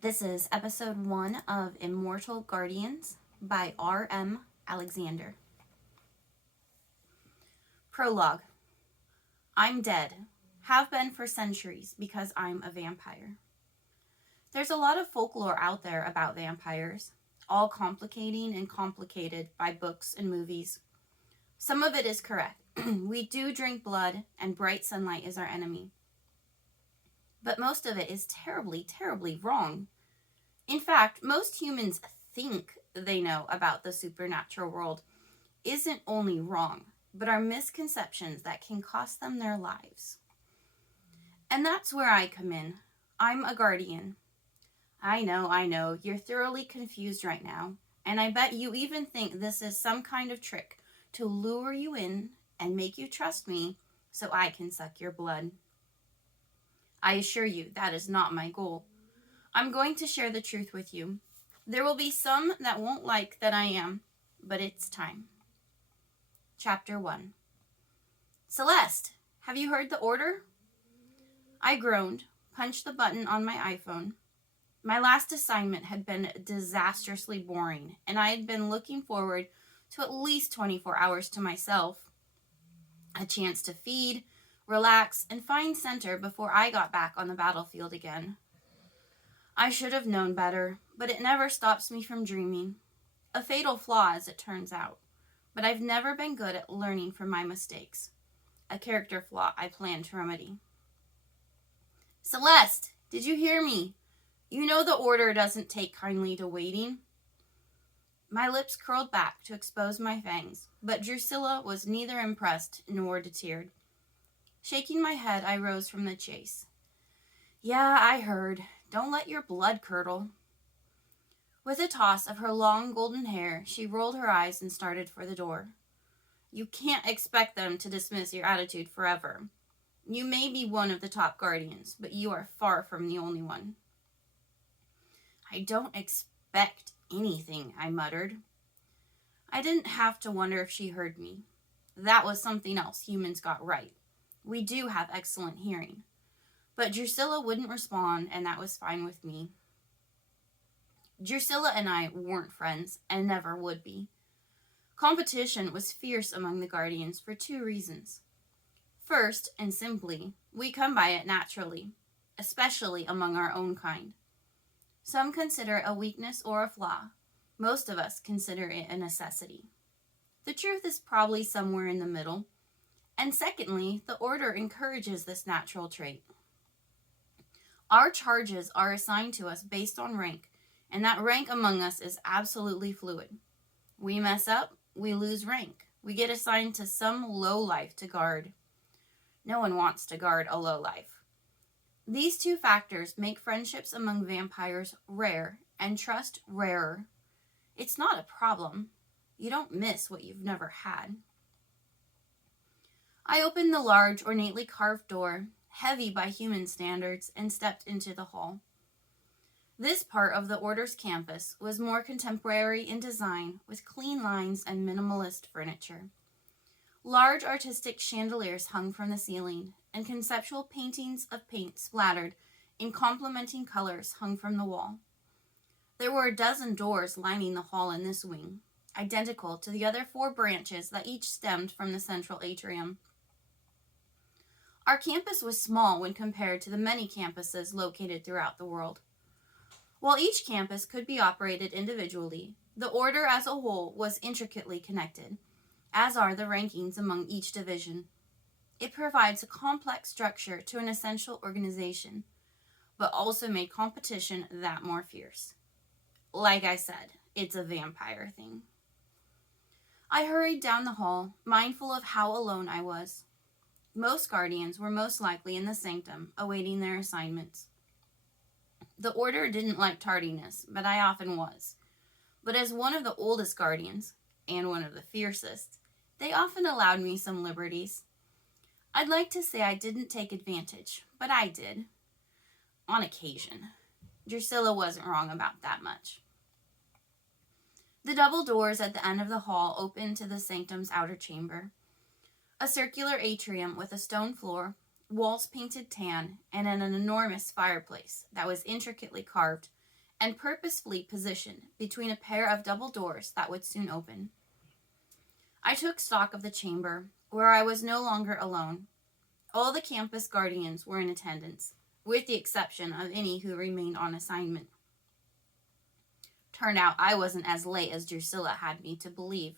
This is episode 1 of Immortal Guardians by R.M. Alexander. Prologue. I'm dead. Have been for centuries because I'm a vampire. There's a lot of folklore out there about vampires, all complicating and complicated by books and movies. Some of it is correct. We do drink blood, and bright sunlight is our enemy. But most of it is terribly, terribly wrong. In fact, most humans think they know about the supernatural world isn't only wrong, but are misconceptions that can cost them their lives. And that's where I come in. I'm a guardian. I know, you're thoroughly confused right now, and I bet you even think this is some kind of trick to lure you in and make you trust me so I can suck your blood. I assure you that is not my goal. I'm going to share the truth with you. There will be some that won't like that I am, but it's time. Chapter 1. Celeste, have you heard the order? I groaned, punched the button on my iPhone. My last assignment had been disastrously boring, and I had been looking forward to at least 24 hours to myself. A chance to feed, relax, and find center before I got back on the battlefield again. I should have known better, but it never stops me from dreaming. A fatal flaw, as it turns out. But I've never been good at learning from my mistakes. A character flaw I plan to remedy. Celeste, did you hear me? You know the order doesn't take kindly to waiting. My lips curled back to expose my fangs, but Drusilla was neither impressed nor deterred. Shaking my head, I rose from the chase. Yeah, I heard. Don't let your blood curdle. With a toss of her long golden hair, she rolled her eyes and started for the door. You can't expect them to dismiss your attitude forever. You may be one of the top guardians, but you are far from the only one. I don't expect anything, I muttered. I didn't have to wonder if she heard me. That was something else humans got right. We do have excellent hearing. But Drusilla wouldn't respond, and that was fine with me. Drusilla and I weren't friends, and never would be. Competition was fierce among the Guardians for 2 reasons. First, and simply, we come by it naturally, especially among our own kind. Some consider it a weakness or a flaw. Most of us consider it a necessity. The truth is probably somewhere in the middle. And secondly, the Order encourages this natural trait. Our charges are assigned to us based on rank, and that rank among us is absolutely fluid. We mess up, we lose rank. We get assigned to some lowlife to guard. No one wants to guard a lowlife. These 2 factors make friendships among vampires rare and trust rarer. It's not a problem. You don't miss what you've never had. I opened the large, ornately carved door, heavy by human standards, and stepped into the hall. This part of the Order's campus was more contemporary in design, with clean lines and minimalist furniture. Large artistic chandeliers hung from the ceiling, and conceptual paintings of paint splattered in complementing colors hung from the wall. There were a dozen doors lining the hall in this wing, identical to the other 4 branches that each stemmed from the central atrium. Our campus was small when compared to the many campuses located throughout the world. While each campus could be operated individually, the Order as a whole was intricately connected, as are the rankings among each division. It provides a complex structure to an essential organization, but also made competition that more fierce. Like I said, it's a vampire thing. I hurried down the hall, mindful of how alone I was. Most Guardians were most likely in the Sanctum, awaiting their assignments. The Order didn't like tardiness, but I often was. But as one of the oldest Guardians, and one of the fiercest, they often allowed me some liberties. I'd like to say I didn't take advantage, but I did. On occasion. Drusilla wasn't wrong about that much. The double doors at the end of the hall opened to the Sanctum's outer chamber. A circular atrium with a stone floor, walls painted tan, and an enormous fireplace that was intricately carved and purposefully positioned between a pair of double doors that would soon open. I took stock of the chamber, where I was no longer alone. All the campus guardians were in attendance, with the exception of any who remained on assignment. Turned out I wasn't as late as Drusilla had me to believe.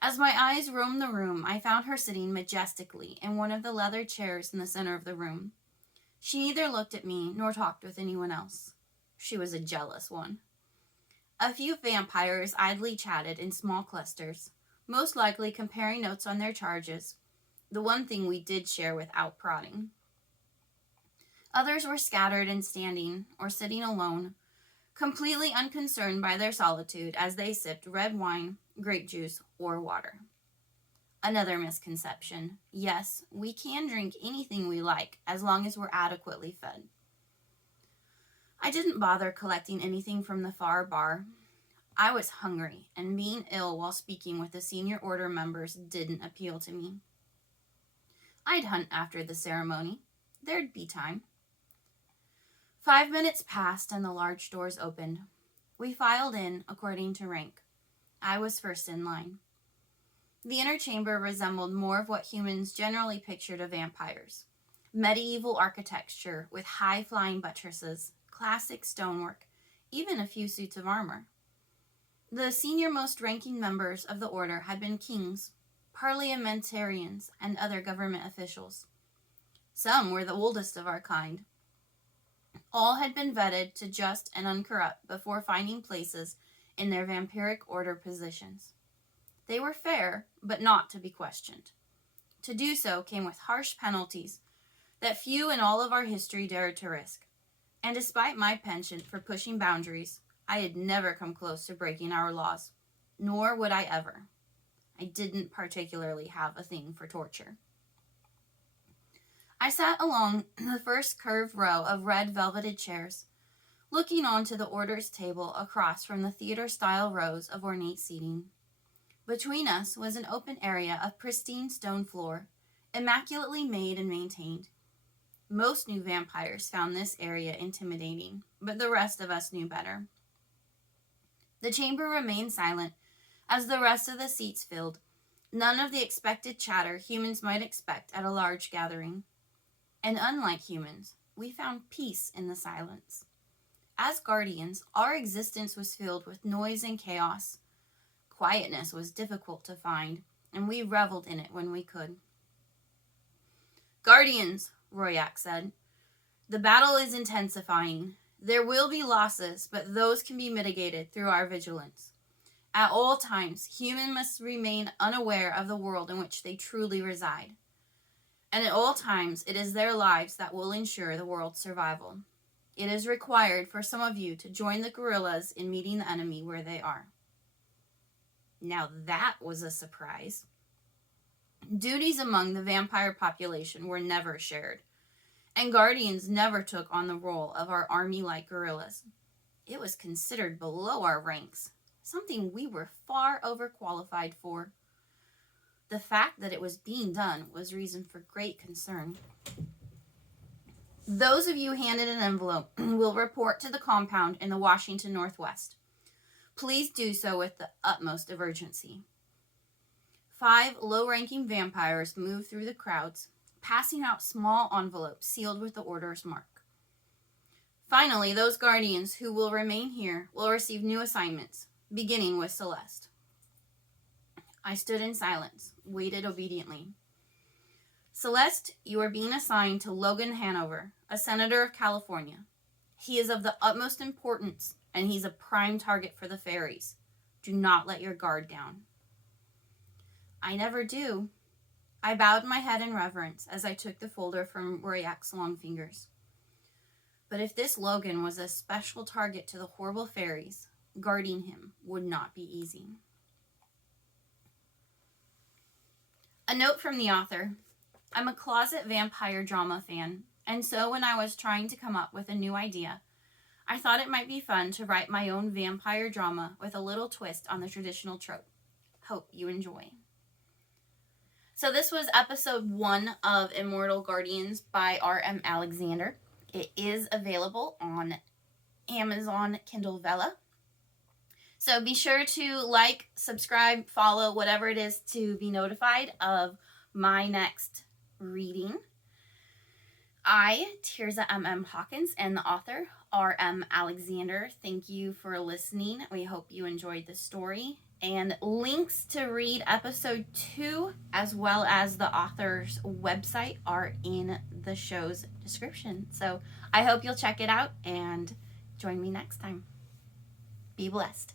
As my eyes roamed the room, I found her sitting majestically in one of the leather chairs in the center of the room. She neither looked at me nor talked with anyone else. She was a jealous one. A few vampires idly chatted in small clusters, most likely comparing notes on their charges, the one thing we did share without prodding. Others were scattered and standing or sitting alone, completely unconcerned by their solitude as they sipped red wine, grape juice, or water. Another misconception. Yes, we can drink anything we like as long as we're adequately fed. I didn't bother collecting anything from the far bar. I was hungry, and being ill while speaking with the senior order members didn't appeal to me. I'd hunt after the ceremony. There'd be time. 5 minutes passed and the large doors opened. We filed in according to rank. I was first in line. The inner chamber resembled more of what humans generally pictured of vampires. Medieval architecture with high-flying buttresses, classic stonework, even a few suits of armor. The senior-most ranking members of the order had been kings, parliamentarians, and other government officials. Some were the oldest of our kind. All had been vetted to just and uncorrupt before finding places in their vampiric order positions. They were fair, but not to be questioned. To do so came with harsh penalties that few in all of our history dared to risk. And despite my penchant for pushing boundaries, I had never come close to breaking our laws, nor would I ever. I didn't particularly have a thing for torture. I sat along the first curved row of red velveted chairs, looking onto the order's table across from the theater-style rows of ornate seating. Between us was an open area of pristine stone floor, immaculately made and maintained. Most new vampires found this area intimidating, but the rest of us knew better. The chamber remained silent as the rest of the seats filled, none of the expected chatter humans might expect at a large gathering. And unlike humans, we found peace in the silence. As guardians, our existence was filled with noise and chaos. Quietness was difficult to find, and we reveled in it when we could. "Guardians," Royak said, "the battle is intensifying. There will be losses, but those can be mitigated through our vigilance. At all times, humans must remain unaware of the world in which they truly reside. And at all times, it is their lives that will ensure the world's survival. It is required for some of you to join the guerrillas in meeting the enemy where they are." Now that was a surprise. Duties among the vampire population were never shared, and guardians never took on the role of our army-like guerrillas. It was considered below our ranks, something we were far overqualified for. The fact that it was being done was reason for great concern. "Those of you handed an envelope will report to the compound in the Washington Northwest. Please do so with the utmost of urgency." 5 low-ranking vampires moved through the crowds, passing out small envelopes sealed with the order's mark. Finally, those guardians who will remain here will receive new assignments, beginning with Celeste. I stood in silence, waited obediently. "Celeste, you are being assigned to Logan Hanover, a senator of California. He is of the utmost importance, and he's a prime target for the fairies. Do not let your guard down." "I never do." I bowed my head in reverence as I took the folder from Royak's long fingers. But if this Logan was a special target to the horrible fairies, guarding him would not be easy. A note from the author. I'm a closet vampire drama fan, and so when I was trying to come up with a new idea, I thought it might be fun to write my own vampire drama with a little twist on the traditional trope. Hope you enjoy. So this was episode 1 of Immortal Guardians by R.M. Alexander. It is available on Amazon Kindle Vella. So be sure to like, subscribe, follow, whatever it is to be notified of my next reading. I, Tirza M.M. Hawkins, and the author, R.M. Alexander, thank you for listening. We hope you enjoyed the story. And links to read episode 2, as well as the author's website, are in the show's description. So I hope you'll check it out and join me next time. Be blessed.